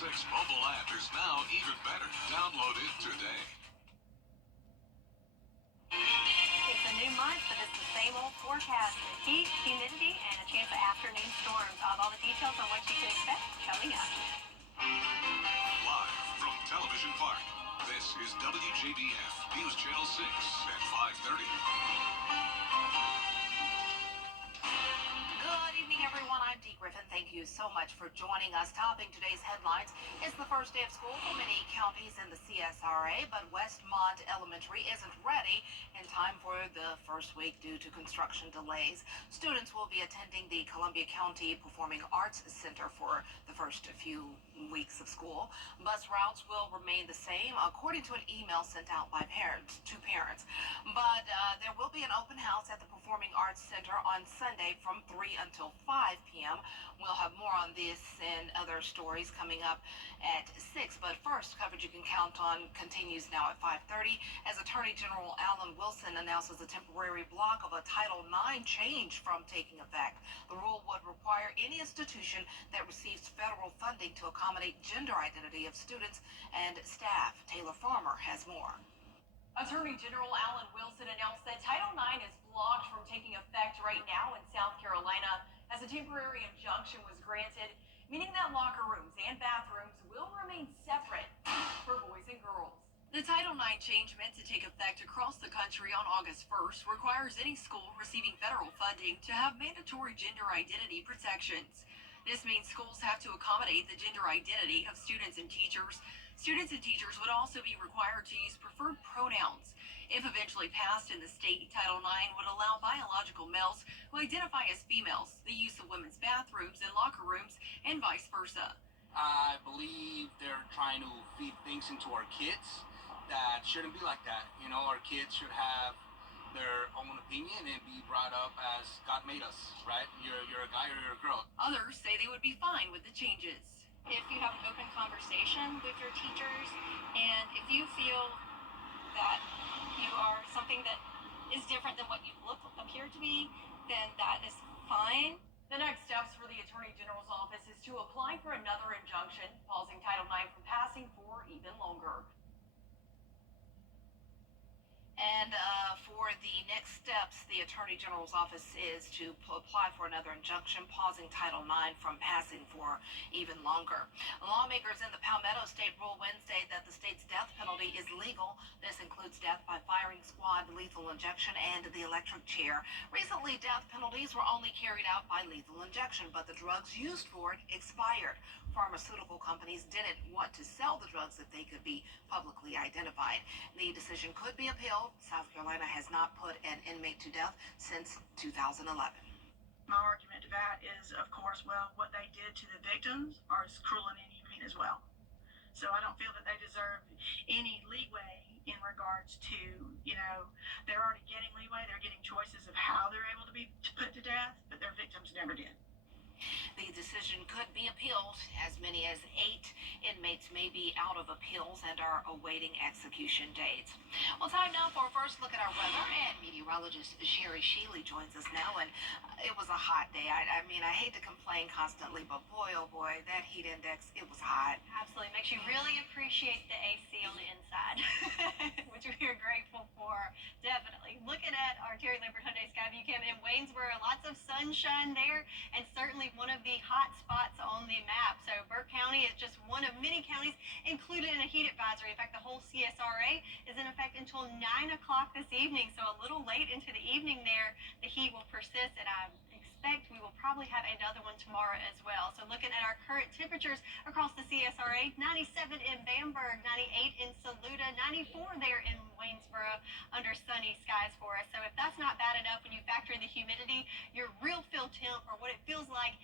6 mobile app is now even better. Download it today. It's a new month, but it's the same old forecast with heat, humidity, and a chance of afternoon storms. I'll have all the details on what you can expect coming up. Live from Television Park, this is WJBF News Channel 6 at 5:30. Good evening, everyone. I'm Dee Griffin. Thank you so much for joining us. Topping today's headlines, it's the first day of school for many counties in the CSRA, but Westmont Elementary isn't ready in time for the first week due to construction delays. Students will be attending the Columbia County Performing Arts Center for the first few weeks of school. Bus routes will remain the same, according to an email sent out by parents. But there will be an open house at the Performing Arts Center on Sunday from 3 until 5 p.m. We'll have more on this and other stories coming up at 6. But first, coverage you can count on continues now at 5:30 as Attorney General Alan Wilson announces a temporary block of a Title IX change from taking effect. The rule would require any institution that receives federal funding to accommodate gender identity of students and staff. Taylor Farmer has more. Attorney General Alan Wilson announced that Title IX is blocked from taking effect right now in South Carolina as a temporary injunction was granted, meaning that locker rooms and bathrooms will remain separate for boys and girls. The Title IX change, meant to take effect across the country on August 1st, requires any school receiving federal funding to have mandatory gender identity protections. This means schools have to accommodate the gender identity of students and teachers. Students and teachers would also be required to use preferred pronouns. If eventually passed in the state, Title IX would allow biological males who identify as females the use of women's bathrooms and locker rooms and vice versa. I believe they're trying to feed things into our kids that shouldn't be like that. You know, our kids should have their own opinion and be brought up as God made us, right? You're a guy or you're a girl. Others say they would be fine with the changes. If you have an open conversation with your teachers, and if you feel that you are something that is different than what you appear to be, then that is fine. The next steps for the Attorney General's office is to apply for another injunction, pausing Title IX from passing for even longer. And for the next steps, the Attorney General's office is to apply for another injunction, pausing Title IX from passing for even longer. Lawmakers in the Palmetto State ruled Wednesday that the state's death penalty is legal. This includes death by firing squad, lethal injection, and the electric chair. Recently, death penalties were only carried out by lethal injection, but the drugs used for it expired. Pharmaceutical companies didn't want to sell the drugs if they could be publicly identified. The decision could be appealed. South Carolina has not put an inmate to death since 2011. My argument to that is, of course, well, what they did to the victims are as cruel and inhumane as well. So I don't feel that they deserve any leeway in regards to, you know, they're already getting leeway. They're getting choices of how they're able to be put to death, but their victims never did. The decision could be appealed. As many as 8 inmates may be out of appeals and are awaiting execution dates. Well, time now for a first look at our weather, and meteorologist Sherry Sheely joins us now. And it was a hot day. I mean, I hate to complain constantly, but boy, oh boy, that heat index, it was hot. Absolutely. Makes you really appreciate the AC on the inside, which we are grateful for. Definitely. Looking at our Terry Lambert Hyundai Skyview Cam in Waynesboro, lots of sunshine there, and certainly one of the hot spots on the map. So Burke County is just one of many counties included in a heat advisory. In fact, the whole CSRA is in effect until 9 o'clock this evening. So a little late into the evening there, the heat will persist, and I expect we will probably have another one tomorrow as well. So looking at our current temperatures across the CSRA, 97 in Bamberg, 98 in Saluda, 94 there in Waynesboro under sunny skies for us. So if that's not bad enough, when you factor in the humidity, your real feel temp, or what it feels like,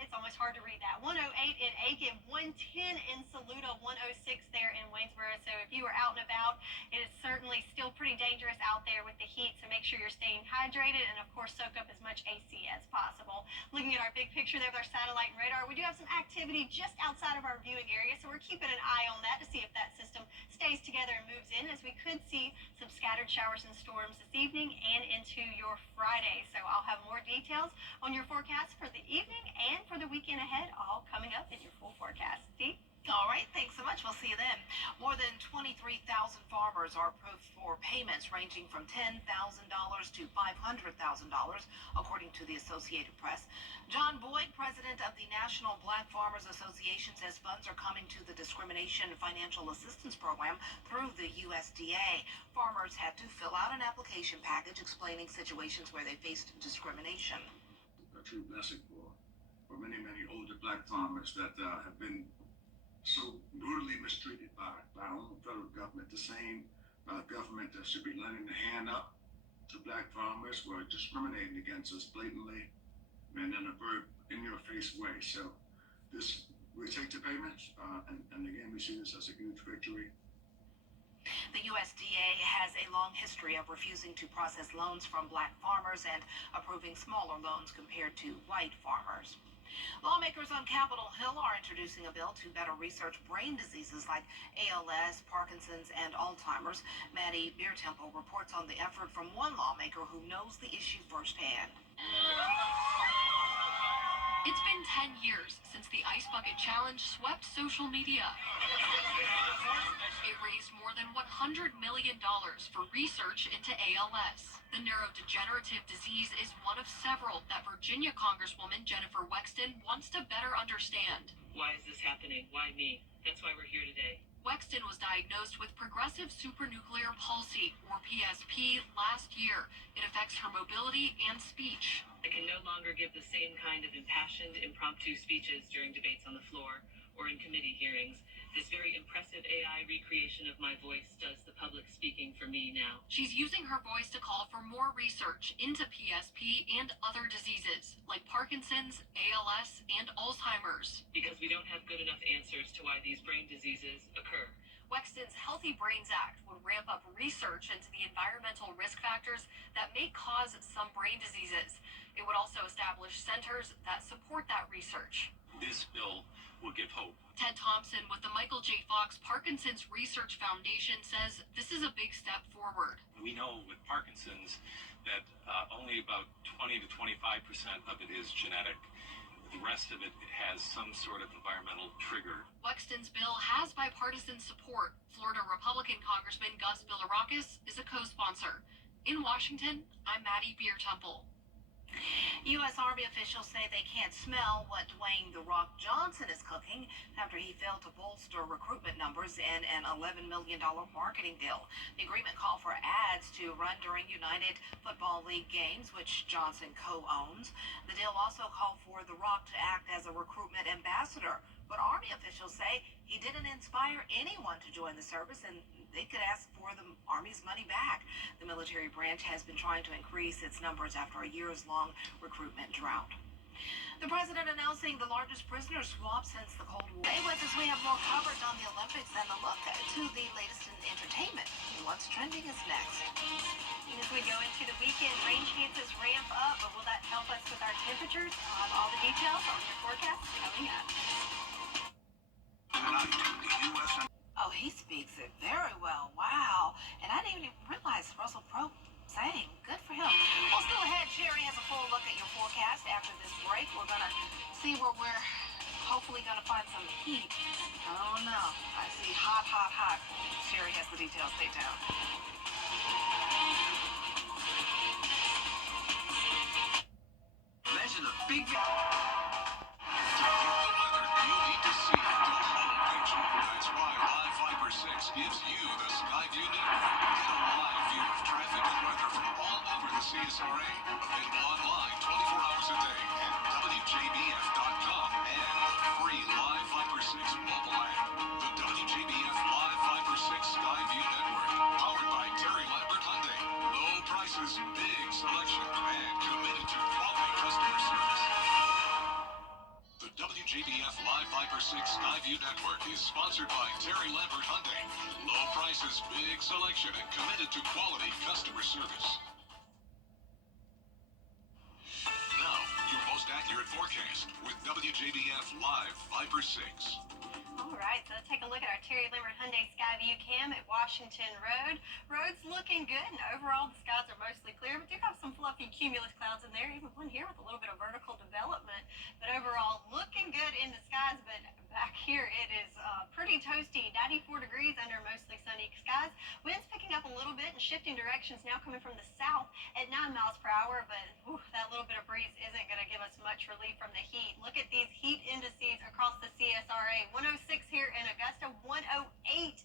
it's almost hard to read that. 108 in Aiken, 110 in Saluda, 106 there in Waynesboro. So if you are out and about, it is certainly still pretty dangerous out there with the heat. So make sure you're staying hydrated and, of course, soak up as much AC as possible. Looking at our big picture there with our satellite and radar, we do have some activity just outside of our viewing area. So we're keeping an eye on that to see if that system stays together and moves in, as we could see some scattered showers and storms this evening and into your Friday. So I'll have more details on your forecast for the evening and for the weekend ahead, all coming up in your full forecast. Steve? All right, thanks so much. We'll see you then. More than 23,000 farmers are approved for payments ranging from $10,000 to $500,000, according to the Associated Press. John Boyd, president of the National Black Farmers Association, says funds are coming to the Discrimination Financial Assistance Program through the USDA. Farmers had to fill out an application package explaining situations where they faced discrimination. A true blessing for many, many older black farmers that have been so brutally mistreated by our own federal government, the same government that should be lending a hand up to black farmers were discriminating against us blatantly and in a very in-your-face way. So we take the payments, and again, we see this as a huge victory. The USDA has a long history of refusing to process loans from black farmers and approving smaller loans compared to white farmers. Lawmakers on Capitol Hill are introducing a bill to better research brain diseases like ALS, Parkinson's, and Alzheimer's. Maddie Beertemple reports on the effort from one lawmaker who knows the issue firsthand. It's been 10 years since the Ice Bucket Challenge swept social media. It raised more than $100 million for research into ALS. The neurodegenerative disease is one of several that Virginia Congresswoman Jennifer Wexton wants to better understand. Why is this happening? Why me? That's why we're here today. Wexton was diagnosed with progressive supranuclear palsy, or PSP, last year. It affects her mobility and speech. I can no longer give the same kind of impassioned, impromptu speeches during debates on the floor or in committee hearings. This very impressive AI recreation of my voice does the public speaking for me now. She's using her voice to call for more research into PSP and other diseases like Parkinson's, ALS, and Alzheimer's. Because we don't have good enough answers to why these brain diseases occur. Wexton's Healthy Brains Act would ramp up research into the environmental risk factors that may cause some brain diseases. It would also establish centers that support that research. This bill will give hope. Ted Thompson with the Michael J. Fox Parkinson's Research Foundation says this is a big step forward. We know with Parkinson's that only about 20 to 25% of it is genetic. The rest of it has some sort of environmental trigger. Wexton's bill has bipartisan support. Florida Republican Congressman Gus Bilirakis is a co-sponsor. In Washington, I'm Maddie Beertemple. U.S. Army officials say they can't smell what Dwayne "The Rock" Johnson is cooking after he failed to bolster recruitment numbers in an $11 million marketing deal. The agreement called for ads to run during United Football League games, which Johnson co-owns. The deal also called for The Rock to act as a recruitment ambassador, but Army officials say he didn't inspire anyone to join the service, and they could ask for the Army's money back. The military branch has been trying to increase its numbers after a years-long recruitment drought. The president announcing the largest prisoner swap since the Cold War. Stay with us. We have more coverage on the Olympics and the look to the latest in entertainment. What's trending is next. As we go into the weekend, rain chances ramp up, but will that help us with our temperatures? All the details on your forecast coming up. Tonight, the U.S. Oh, he speaks it very well. Wow. And I didn't even realize Russell Crowe sang. Good for him. Well, still ahead, Sherry has a full look at your forecast. After this break, we're going to see where we're hopefully going to find some heat. Oh, no. I see hot, hot, hot. Sherry has the details. Stay tuned. Imagine a big... To get the weather you need to see the whole picture. That's why Live Fiber 6 gives you the Skyview network. Get a live view of traffic and weather from all over the CSRA. Available online 24 hours a day at WJBF.com and the free Live Fiber 6 mobile app. The WJBF Live Fiber 6 Skyview network. Powered by Terry Lambert Hyundai. Low prices, big selection, and committed to quality customer service. The WJBF Live Fiber 6 Skyview Network is sponsored by Terry Lambert Hyundai. Low prices, big selection, and committed to quality customer service. Now, your most accurate forecast with WJBF Live Fiber 6. All right, so let's take a look at our Terry Lambert Hyundai Skyview cam at Washington Road. Road's looking good, and overall the skies are mostly clear. We do have some fluffy cumulus clouds in there, even one here with a little bit of vertical development. But overall, looking good in the skies. But back here, it is pretty toasty, 94 degrees under mostly sunny skies. Winds picking up a little bit and shifting directions now coming from the south at 9 miles per hour, but that little bit of breeze isn't going to give us much relief from the heat. Look at these heat indices across the CSRA. 106 here in Augusta, 108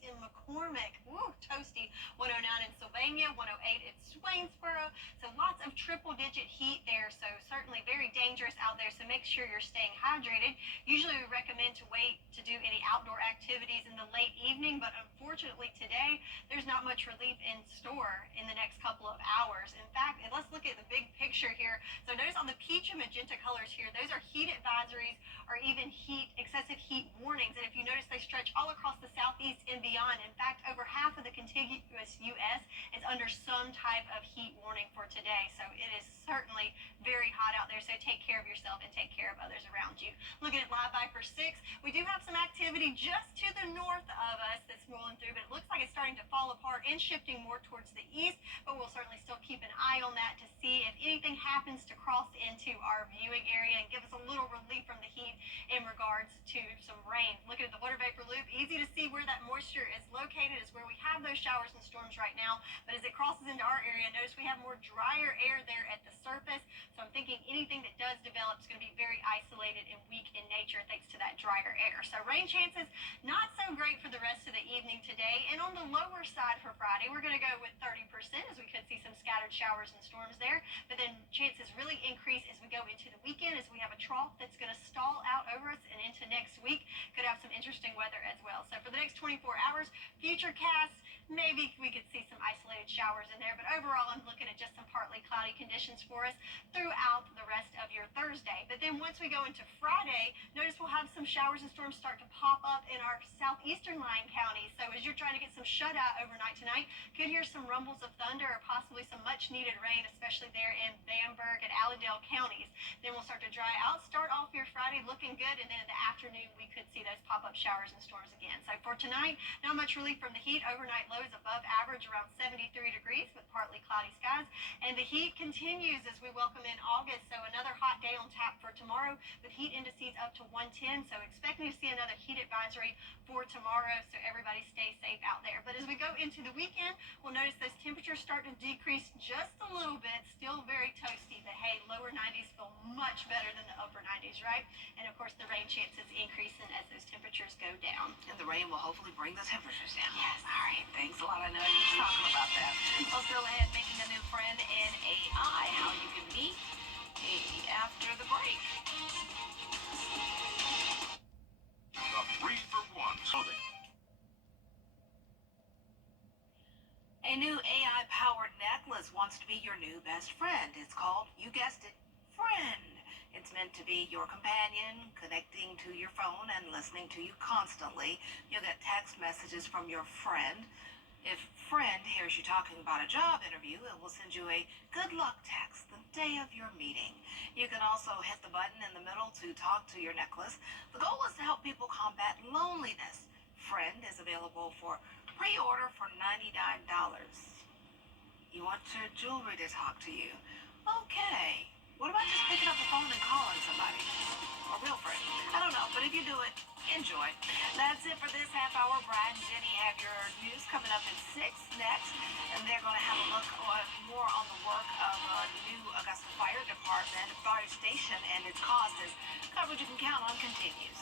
in McCormick. Toasty. 109 in Sylvania, 108 in Swainsboro. So lots of triple-digit heat there, so certainly very dangerous out there, so make sure you're staying hydrated. Usually we recommend to wait to do any outdoor activities in the late evening, but unfortunately today there's not much relief in store in the next couple of hours. In fact, and let's look at the big picture here. So notice on the peach and magenta colors here, those are heat advisories or even excessive heat warnings. And if you notice, they stretch all across the southeast and beyond. In fact, over half of the contiguous U.S. is under some type of heat warning for today. So it is certainly very hot out there. So take care of yourself and take care of others around you. Looking at Live Viper 6, we do have some activity just to the north of us that's rolling through, but it looks like it's starting to fall apart and shifting more towards the east. But we'll certainly still keep an eye on that to see if anything happens to cross into our viewing area and give us a little relief from the heat in regards to some rain. Looking at the water vapor loop, easy to see where that moisture is located is where we have those showers and storms right now. But as it crosses into our area, notice we have more drier air there at the surface. So I'm thinking anything that does develop is going to be very isolated and weak in nature thanks to that drier air. So rain chances not so great for the rest of the evening today. And on the lower side for Friday, we're going to go with 30% as we could see some scattered showers and storms there. But then chances really increase as we go into the weekend as we have a trough that's going to stall out over us and into next week. Could have some interesting weather as well. So for the next 24 hours, future casts, maybe we could see some isolated showers in there. But overall, I'm looking at just some partly cloudy conditions for us throughout the rest of your Thursday. But then once we go into Friday, notice we'll have some showers and storms start to pop up in our southeastern lying counties. So as you're trying to get some shut-eye overnight tonight, could hear some rumbles of thunder or possibly some much-needed rain, especially there in Bamberg and Allendale counties. Then we'll start to dry out, start off your Friday looking good, and then in the afternoon we could see those pop-up showers and storms again. So for tonight, not much relief from the heat. Overnight lows above average around 73 degrees with partly cloudy skies. And the heat continues as we welcome in August. So another hot day on tap for tomorrow with heat indices up to 110. So expecting to see another heat advisory for tomorrow. So everybody stay safe out there. But as we go into the weekend, we'll notice those temperatures start to decrease just a little bit. Still very toasty. But hey, lower 90s feel much better than the upper 90s, right? And of course, the rain chances increasing as those temperatures go down. And the rain will hopefully bring the temperatures down. Yes. All right. Thanks a lot. I know you were talking about that. Well, still ahead, making a new friend in AI. How you can meet after the break. The 3-for-1 clothing. A new AI-powered necklace wants to be your new best friend. It's called, you guessed it, Friend. It's meant to be your companion, connecting to your phone and listening to you constantly. You'll get text messages from your friend. If Friend hears you talking about a job interview, it will send you a good luck text the day of your meeting. You can also hit the button in the middle to talk to your necklace. The goal is to help people combat loneliness. Friend is available for pre-order for $99. You want your jewelry to talk to you? Okay. What about just picking up the phone and calling somebody? A real friend. I don't know, but if you do it, enjoy. That's it for this half hour. Brad and Jenny have your news coming up at 6 next, and they're going to have a look more on the work of a new Augusta Fire Department, fire station, and its causes. Coverage you can count on continues.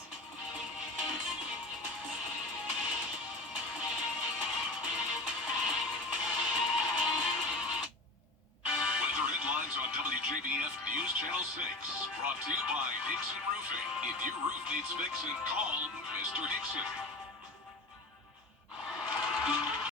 Weather headlines on WJBF News Channel 6. Brought to you by Hickson Roofing. If your roof needs fixing, call Mr. Hickson.